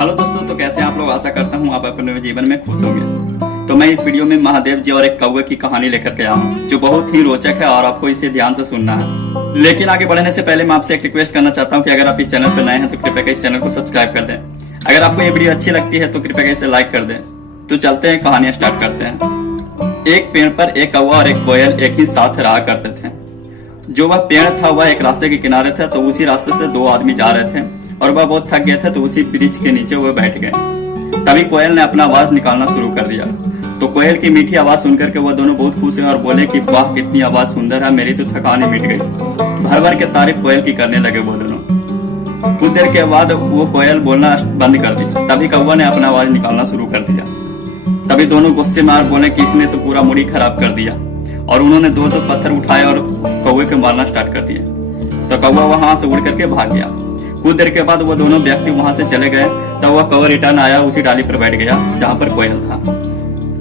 Hello दोस्तों, तो कैसे आप लोग। आशा करता हूँ आप अपने जीवन में खुश होंगे। तो मैं इस वीडियो में महादेव जी और एक कौवे की कहानी लेकर के आया हूँ, जो बहुत ही रोचक है और आपको इसे ध्यान से सुनना है। लेकिन आगे बढ़ने से पहले मैं आपसे एक रिक्वेस्ट करना चाहता हूँ कि अगर आप इस चैनल पर नए हैं तो कृपया इस चैनल को सब्सक्राइब कर दें। अगर आपको ये वीडियो अच्छी लगती है तो कृपया इसे लाइक कर दें। तो चलते हैं, कहानियां स्टार्ट करते हैं। एक पेड़ पर एक कौवा और एक कोयल एक ही साथ रहा करते थे। जो वह पेड़ था वह एक रास्ते के किनारे था, तो उसी रास्ते से दो आदमी जा रहे थे और वह बहुत थक गए थे, तो उसी वृक्ष के नीचे वह बैठ गए। तभी कोयल ने अपना आवाज निकालना शुरू कर दिया। तो कोयल की मीठी आवाज सुनकर के वह दोनों बहुत खुश हुए और बोले कि वाह, कितनी आवाज सुंदर है, मेरी तो थकान ही मिट गई। भर भर के तारीफ कोयल की करने लगे वो दोनों। कुछ देर के बाद वो कोयल बोलना बंद कर दी। तभी कौवा ने अपना आवाज निकालना शुरू कर दिया। तभी दोनों गुस्से में बोले कि इसने तो पूरा मूड ही खराब कर दिया, और उन्होंने दो पत्थर उठाए और कौवे को मारना स्टार्ट कर दिए। तो कौवा वहां से उड़ करके भाग गया। कुछ देर के बाद वो दोनों व्यक्ति वहां से चले गए। तब वह कौवा रिटर्न आया, उसी डाली पर बैठ गया जहां पर कोयल था।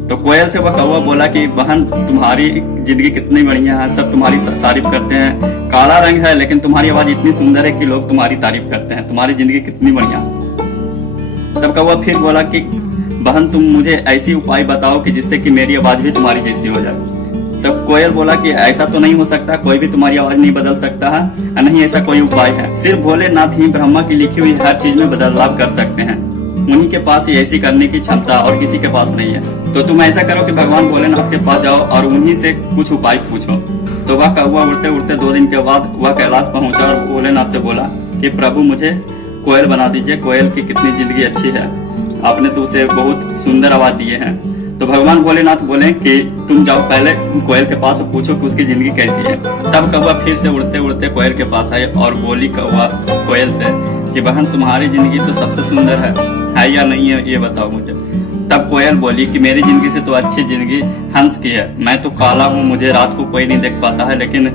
तो कोयल से वह कौवा बोला कि बहन, तुम्हारी जिंदगी कितनी बढ़िया है, सब तुम्हारी तारीफ करते हैं। काला रंग है लेकिन तुम्हारी आवाज इतनी सुंदर है कि लोग तुम्हारी तारीफ करते हैं। तुम्हारी जिंदगी कितनी बढ़िया। तब कौवा फिर बोला कि बहन, तुम मुझे ऐसी उपाय बताओ कि जिससे कि मेरी आवाज भी तुम्हारी जैसी हो जाए। तब कोयल बोला कि ऐसा तो नहीं हो सकता, कोई भी तुम्हारी आवाज नहीं बदल सकता है, नहीं ऐसा कोई उपाय है। सिर्फ भोलेनाथ ही ब्रह्मा की लिखी हुई हर चीज में बदलाव कर सकते हैं। उन्हीं के पास ही ऐसी करने की क्षमता और किसी के पास नहीं है। तो तुम ऐसा करो कि भगवान भोलेनाथ के पास जाओ और उन्हीं से कुछ उपाय पूछो। तो वह कौवा उड़ते उड़ते 2 दिन के बाद वह कैलाश पहुंचा और भोलेनाथ से बोला कि प्रभु, मुझे कोयल बना दीजिए। कोयल की कितनी जिंदगी अच्छी है, आपने तो उसे बहुत सुंदर आवाज दिए हैं। तो भगवान भोलेनाथ बोले कि तुम जाओ पहले कोयल के पास और पूछो कि उसकी जिंदगी कैसी है। तब कौवा फिर से उड़ते उड़ते कोयल के पास आए और बोली कौवा कोयल से कि बहन, तुम्हारी जिंदगी तो सबसे सुंदर है या नहीं है, ये बताओ मुझे। तब कोयल बोली कि मेरी जिंदगी से तो अच्छी जिंदगी हंस की है। मैं तो काला हूँ, मुझे रात को कोई नहीं देख पाता है, लेकिन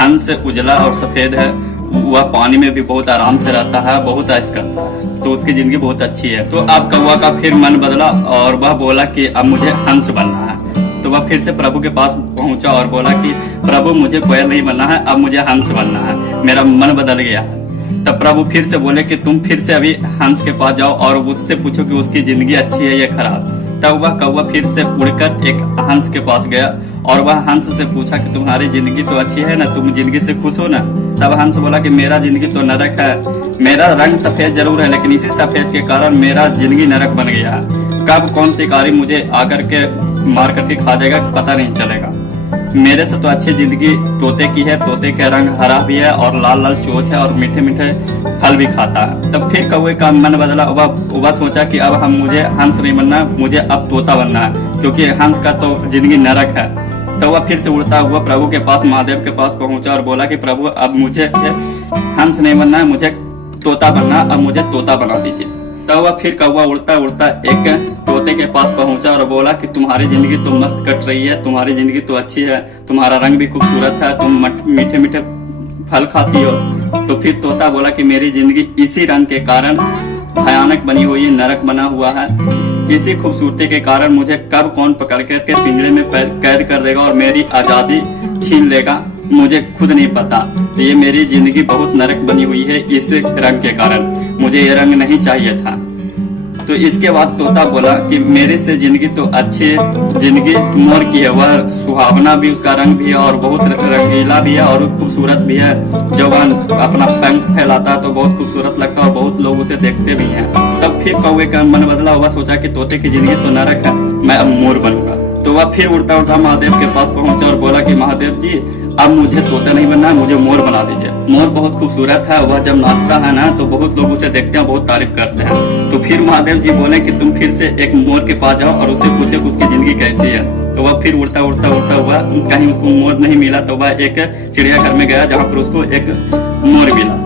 हंस उजला और सफेद है, वह पानी में भी बहुत आराम से रहता है, बहुत ऐश करता है, तो उसकी जिंदगी बहुत अच्छी है। तो अब कौवा का फिर मन बदला और वह बोला कि अब मुझे हंस बनना है। तो वह फिर से प्रभु के पास पहुंचा और बोला कि प्रभु, मुझे कोयल नहीं बनना है, अब मुझे हंस बनना है, मेरा मन बदल गया है। तब प्रभु फिर से बोले कि तुम फिर से अभी हंस के पास जाओ और उससे पूछो कि उसकी जिंदगी अच्छी है या खराब। तब वह कौवा फिर से उड़कर एक हंस के पास गया और वह हंस से पूछा कि तुम्हारी जिंदगी तो अच्छी है ना, तुम जिंदगी से खुश हो ना। तब हंस बोला कि मेरा जिंदगी तो नरक है, मेरा रंग सफेद जरूर है, लेकिन इसी सफेद के कारण मेरा जिंदगी नरक बन गया है। कब कौन शिकारी मुझे आकर के मार करके खा जाएगा पता नहीं चलेगा। मेरे से तो अच्छी जिंदगी तोते की है। तोते का रंग हरा भी है और लाल लाल चोंच है और मीठे मीठे फल भी खाता है। तब फिर कौवे का मन बदला। वह सोचा कि अब मुझे हंस नहीं बनना, मुझे अब तोता बनना है, क्योंकि हंस का तो जिंदगी नरक है। तो वह फिर से उड़ता हुआ प्रभु के पास, महादेव के पास पहुंचा और बोला कि प्रभु, अब मुझे हंस नहीं बनना है, मुझे तोता बनना, अब मुझे तोता बना दीजिए। तो वह फिर कौवा उड़ता उड़ता एक तोते के पास पहुंचा और बोला कि तुम्हारी जिंदगी तो मस्त कट रही है, तुम्हारी जिंदगी तो अच्छी है, तुम्हारा रंग भी खूबसूरत है, तुम मीठे मीठे फल खाती हो। तो फिर तोता बोला कि मेरी जिंदगी इसी रंग के कारण भयानक बनी हुई है, नरक बना हुआ है। इसी खूबसूरती के कारण मुझे कब कौन पकड़ करके पिंजरे में कैद कर देगा और मेरी आजादी छीन लेगा, मुझे खुद नहीं पता। तो ये मेरी जिंदगी बहुत नरक बनी हुई है इस रंग के कारण, मुझे ये रंग नहीं चाहिए था। तो इसके बाद तोता बोला कि मेरे से जिंदगी तो अच्छी जिंदगी मोर की है, वह सुहावना भी, उसका रंग भी है और बहुत रंगीला भी है और खूबसूरत भी है। जब वह अपना पंख फैलाता है तो बहुत खूबसूरत लगता है और बहुत लोग उसे देखते भी हैं। तब फिर कौवे का मन बदला। वह सोचा कि तोते की जिंदगी तो नरक है, मैं अब मोर बनूंगा। तो वह फिर उड़ता उड़ता महादेव के पास पहुंचा और बोला कि महादेव जी, अब मुझे तोता नहीं बनना है, मुझे मोर बना दीजिए। मोर बहुत खूबसूरत है, वह जब नाचता है ना तो बहुत लोग उसे देखते हैं, बहुत तारीफ करते हैं। तो फिर महादेव जी बोले कि तुम फिर से एक मोर के पास जाओ और उससे पूछो कि उसकी जिंदगी कैसी है। तो वह फिर उड़ता उड़ता हुआ कहीं उसको मोर नहीं मिला, तो वह एक चिड़ियाघर में गया जहाँ पर उसको एक मोर मिला।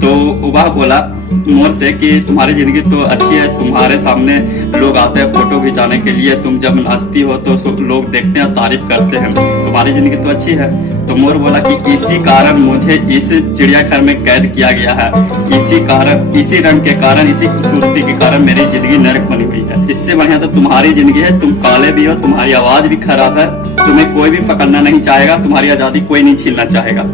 तो वह बोला मोर से कि तुम्हारी जिंदगी तो अच्छी है, तुम्हारे सामने लोग आते हैं फोटो खिंचाने के लिए, तुम जब नाचती हो तो लोग देखते हैं, तारीफ करते हैं, तुम्हारी जिंदगी तो अच्छी है। तो मोर बोला कि इसी कारण मुझे इस चिड़ियाघर में कैद किया गया है, इसी कारण, इसी रंग के कारण, इसी खूबसूरती के कारण मेरी जिंदगी नरक बनी हुई है। इससे बढ़िया तो तुम्हारी जिंदगी है, तुम काले भी हो, तुम्हारी आवाज भी खराब है, तुम्हें कोई भी पकड़ना नहीं चाहेगा, तुम्हारी आजादी कोई नहीं छीनना चाहेगा।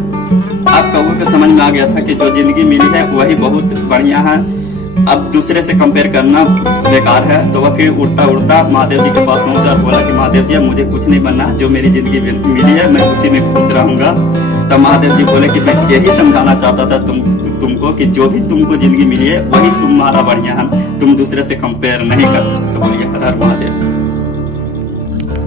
अब कौवे को समझ में आ गया था कि जो जिंदगी मिली है वही बहुत बढ़िया है, अब दूसरे से कंपेयर करना बेकार है। तो वह फिर उड़ता उड़ता महादेव जी के पास पहुंचा और बोला कि महादेव जी, मुझे कुछ नहीं बनना, जो मेरी जिंदगी मिली है मैं उसी में खुश रहूंगा। तब महादेव जी बोले कि मैं यही समझाना चाहता था तुमको कि जो भी तुमको जिंदगी मिली है वही तुम्हारा बढ़िया है, तुम दूसरे से कंपेयर नहीं कर। तो बोलिए हर हर महादेव।